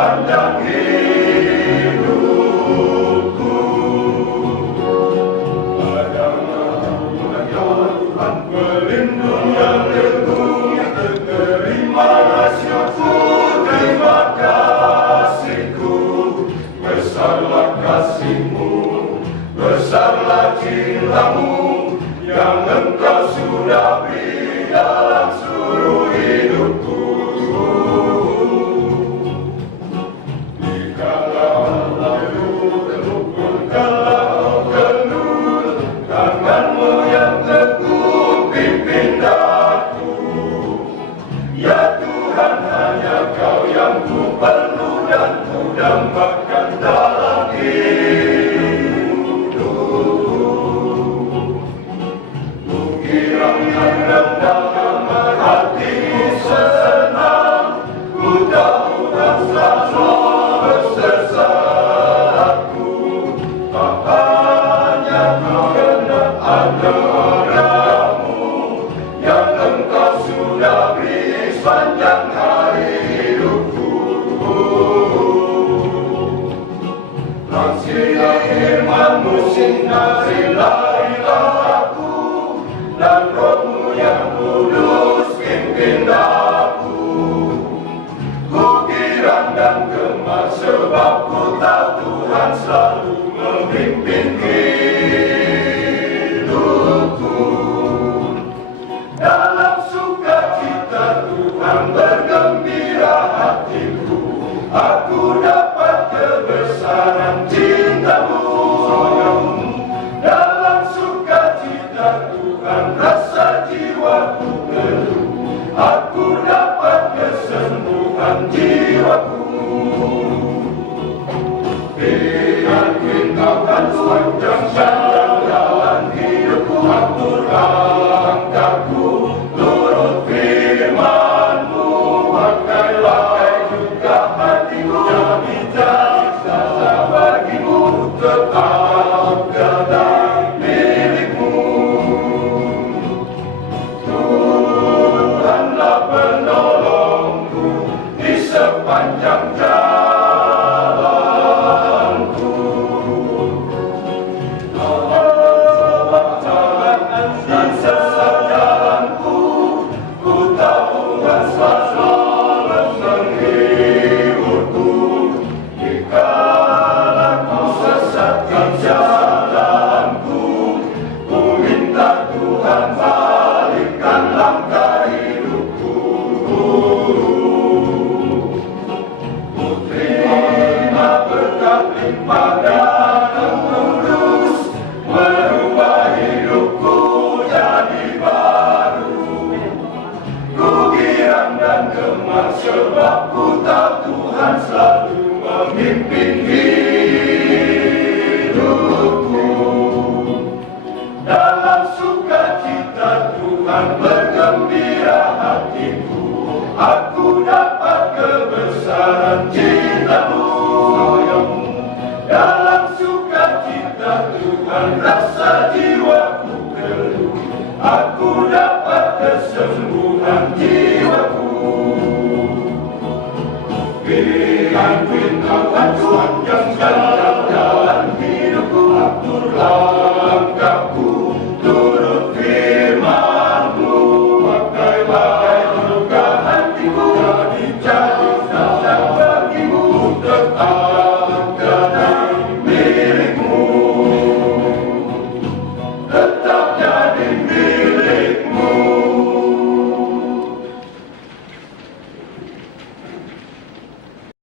sepanjang hidupku. Tuhan pelindung yang teguh, terimalah syukur, terima kasihku. Besarlah kasih-Mu, besarlah cinta-Mu yang Engkau sudah beri dalam seluruh hidupku. Dikala lalu kala keluh, tangan-Mu yang teguh pimpin daku. Ya Tuhan, hanya Kau yang ku perlu dan ku dambakan dalam hidupku. Kiranya dalam hatiku senang, ku tahu rasa bersesaku. Tak hanya kerana ada Ramu yang Engkau sudah beri sepanjang hari hidupku. Langsirlah firman-Mu, sinarilah aku, dan Roh-Mu yang kudus pimpin aku. Ku girang dan gemar sebab ku tahu Tuhan selalu memimpin hidupku. Dalam sukacita Tuhan bergembira hatiku, aku dapat kebesaran cinta-Mu. Dalam sukacita Tuhan rasa jiwaku teduh, aku dapat kesembuhan jiwaku. Biar tinggalkan sepanjang jalan hidupku, atur langkahku, turut firman-Mu, pakailah juga hatiku, jadi jasa bagimu, tetap jadi milik-Mu. Tuhanlah penolongku di sepanjang jalanku. Di sesat jalanku, ku tahu selalu menghiburku. Dikala ku sesat di jalanku, ku minta Tuhan balikkan langkah hidupku. Ku terima berkat limpah dan kudus, merubah hidupku jadi baru. Ku girang dan gemar sebab ku tahu Tuhan selalu memimpin hidupku. Dalam sukacita Tuhan bergembira hatiku, aku dapat kebesaran cinta-Mu. Dalam sukacita Tuhan rasa jiwaku teduh, aku dapat kesembuhan jiwa.